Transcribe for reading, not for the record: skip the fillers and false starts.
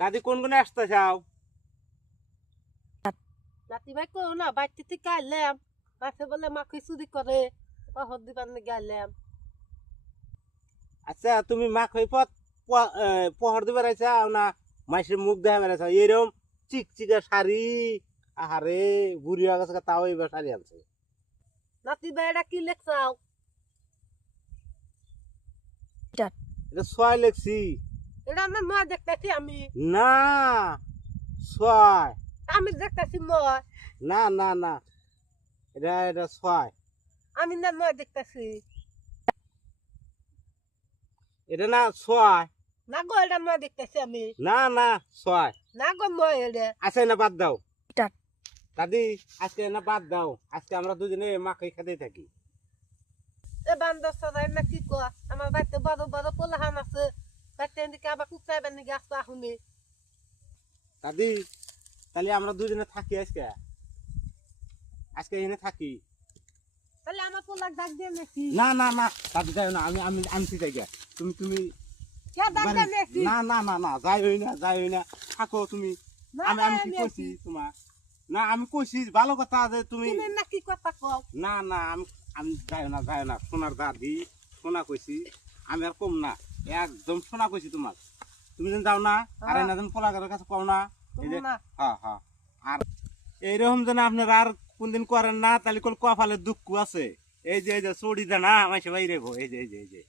দাদি কোন কোনে আসতে চাও? নাতি ভাই কো না বাইতে থেকে আইলাম মাছে বলে মাকে চুরি করে পাহর দিবার নাকি আইলাম। আচ্ছা তুমি মা কই পহর দিবে রাইছাও না মাইসের মুখ দেখা বেড়াইছাও এরম চিকচিকা শাড়ি? আহারে বুড়ি হয়ে গেছে তাও এবার শাড়ি আনছে। নাতি ভাই এটা কি লেখছাও? এটা ছয় লেখছি। এটা আমার মা দেখতেছি আমি না ছয়। আমি দেখতেছি মই না না না এটা এটা ছয়। আমি না মই দেখতেছি এটা না ছয়। না গো এটা মই দেখতেছি আমি না না ছয়। না গো মই এটা আচ্ছা না বাদ দাও দাদি, আজকে না বাদ দাও, আজকে আমরা দুজনে মাকে খেতে থাকি। এ বান্দর সদাই না কি কো আমার বাড়িতে বড় বড় পোলাহান আছে বাড়িতে এদিকে আবার কুচাইবার নাকি আসতে আহুনি। দাদি তাহলে আমরা দুজনে থাকি আজকে, আজকে এখানে থাকি। তাহলে আমার পোলাক ডাক দিয়ে নাকি না না না দাদি যাই না, আমি আমি আনছি যাই গা। তুমি তুমি কে ডাক দিয়ে নাকি না না না না যাই হই না, যাই হই না, থাকো তুমি। আমি আমি কি কইছি তোমার? না আমি কইছি ভালো কথা যে তুমি তুমি নাকি কথা কও না না আমি আমি যাই না, যাই না, সোনার দাদি সোনা কইছি, আমি আর কম না, একদম সোনা কইছি তোমার। তুমি যেন যাও না আর না যেন পোলাগারের কাছে পাও না। এই যে না হ্যাঁ হ্যাঁ, আর এইরকম যেন আপনারা আর কোনদিন করেন না, তাহলে কোন কপালে দুঃখ আছে। এই যে চড়ি দে না আমার সবাই রেবো, এই যে এই যে এই যে